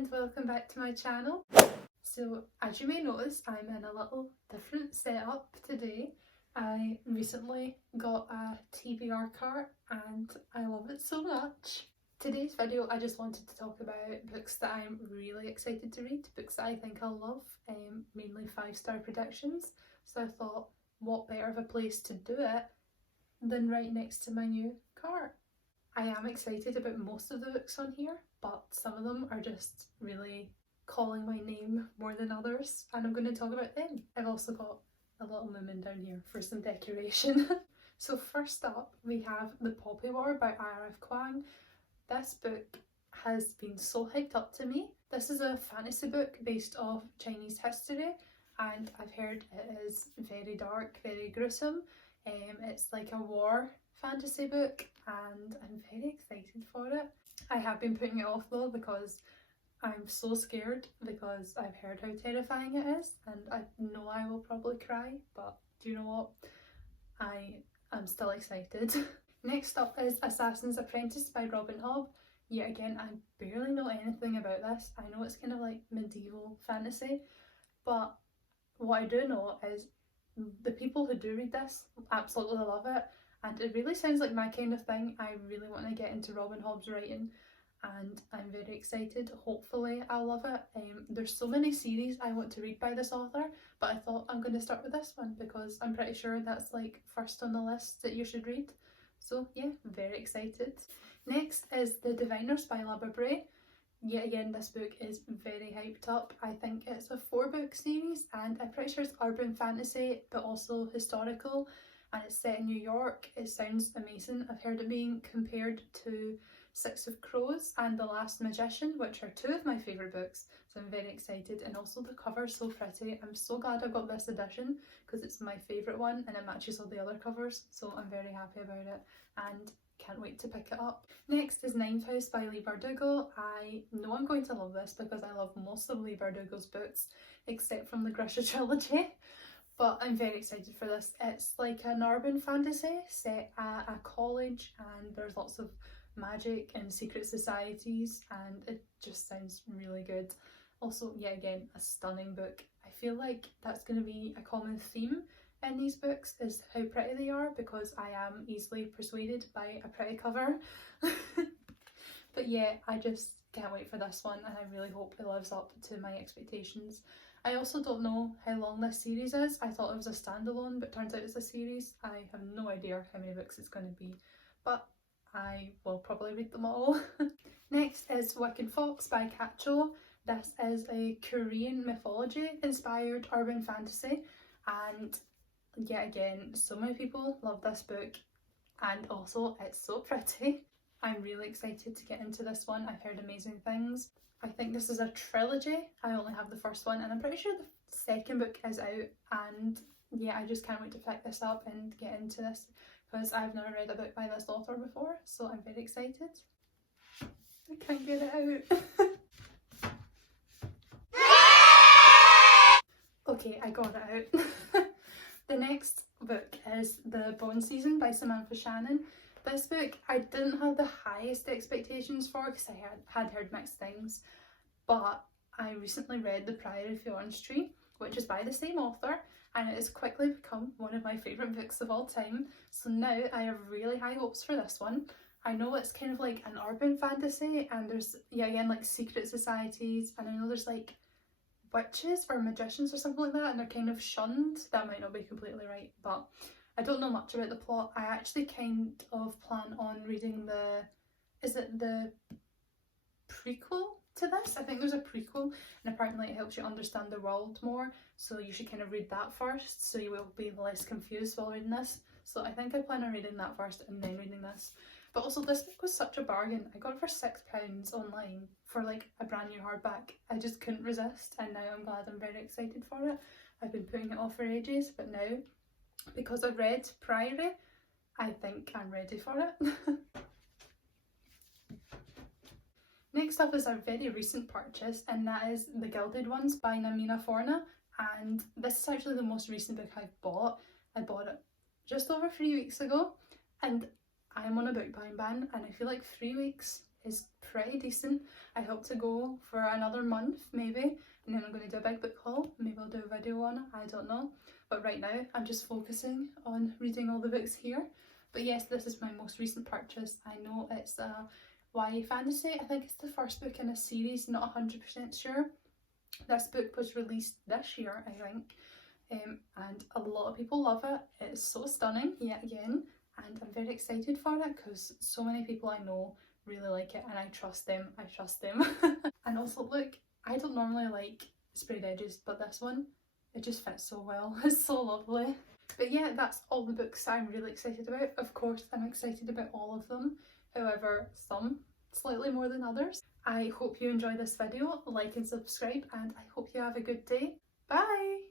and welcome back to my channel. So as you may notice, I'm in a little different setup today. I recently got a TBR cart and I love it so much. Today's video I just wanted to talk about books that I'm really excited to read, books that I think I'll love, mainly 5-star predictions. So I thought, what better of a place to do it than right next to my new cart. I am excited about most of the books on here, but some of them are just really calling my name more than others, and I'm going to talk about them. I've also got a little moomin down here for some decoration. So first up we have The Poppy War by Irf Kwang. This book has been so hyped up to me. This is a fantasy book based off Chinese history, and I've heard it is very dark, very gruesome. It's like a war fantasy book and I'm very excited for it. I have been putting it off though because I'm so scared, because I've heard how terrifying it is and I know I will probably cry, but do you know what? I am still excited. Next up is Assassin's Apprentice by Hobb. Yet again, I barely know anything about this. I know it's kind of like medieval fantasy, but what I do know is the people who do read this absolutely love it, and it really sounds like my kind of thing. I really want to get into Hobb's writing and I'm very excited. Hopefully I'll love it. There's so many series I want to read by this author, but I thought I'm going to start with this one because I'm pretty sure that's like first on the list that you should read. So yeah, very excited. Next is The Diviners by Bray. Yet again, this book is very hyped up. I think it's a 4-book series and I'm pretty sure it's urban fantasy but also historical, and it's set in New York. It sounds amazing. I've heard it being compared to Six of Crows and The Last Magician, which are 2 of my favourite books, so I'm very excited. And also the cover's so pretty. I'm so glad I got this edition because it's my favourite one and it matches all the other covers, so I'm very happy about it and can't wait to pick it up. Next is Ninth House by Leigh Bardugo. I know I'm going to love this because I love most of Leigh Bardugo's books except from the Grisha trilogy, but I'm very excited for this. It's like an urban fantasy set at a college and there's lots of magic and secret societies and it just sounds really good. Also, yet again, a stunning book. I feel like that's going to be a common theme in these books, is how pretty they are, because I am easily persuaded by a pretty cover. But yeah, I just can't wait for this one and I really hope it lives up to my expectations. I also don't know how long this series is. I thought it was a standalone, but turns out it's a series. I have no idea how many books it's going to be, but I will probably read them all. Next is Wicked Fox by Kat Cho. This is a Korean mythology inspired urban fantasy, and yet again, so many people love this book and also it's so pretty. I'm really excited to get into this one. I've heard amazing things. I think this is a trilogy. I only have the first one and I'm pretty sure the second book is out, and yeah, I just can't wait to pick this up and get into this because I've never read a book by this author before, so I'm very excited. I can't get it out. Okay, I got it out. The next book is The Bone Season by Samantha Shannon. This book I didn't have the highest expectations for because I had heard mixed things, but I recently read The Priory of the Orange Tree, which is by the same author, and it has quickly become one of my favourite books of all time, so now I have really high hopes for this one. I know it's kind of like an urban fantasy and there's, yeah, again, like secret societies, and I know there's like witches or magicians or something like that and they're kind of shunned. That might not be completely right, but I don't know much about the plot. I actually kind of plan on reading is it the prequel to this? I think there's a prequel and apparently it helps you understand the world more, so you should kind of read that first so you will be less confused while reading this. So I think I plan on reading that first and then reading this. But also this book was such a bargain. I got it for £6 online for like a brand new hardback. I just couldn't resist and now I'm glad. I'm very excited for it. I've been putting it off for ages, but now because I've read Priory, I think I'm ready for it. Next up is our very recent purchase, and that is The Gilded Ones by Namina, Fauna, and this is actually the most recent book I've bought. I bought it just over 3 weeks ago and I'm on a book buying ban and I feel like 3 weeks is pretty decent. I hope to go for another month maybe, and then I'm going to do a big book haul. Maybe I'll do a video on it, I don't know. But right now I'm just focusing on reading all the books here. But yes, this is my most recent purchase. I know it's a YA fantasy. I think it's the first book in a series, not 100% sure. This book was released this year, I think, and a lot of people love it. It's so stunning yet again, and I'm very excited for it because so many people I know really like it, and I trust them. And also, look, I don't normally like sprayed edges, but this one, it just fits so well. It's so lovely. But yeah, that's all the books I'm really excited about. Of course, I'm excited about all of them. However, some slightly more than others. I hope you enjoy this video, like and subscribe, and I hope you have a good day. Bye!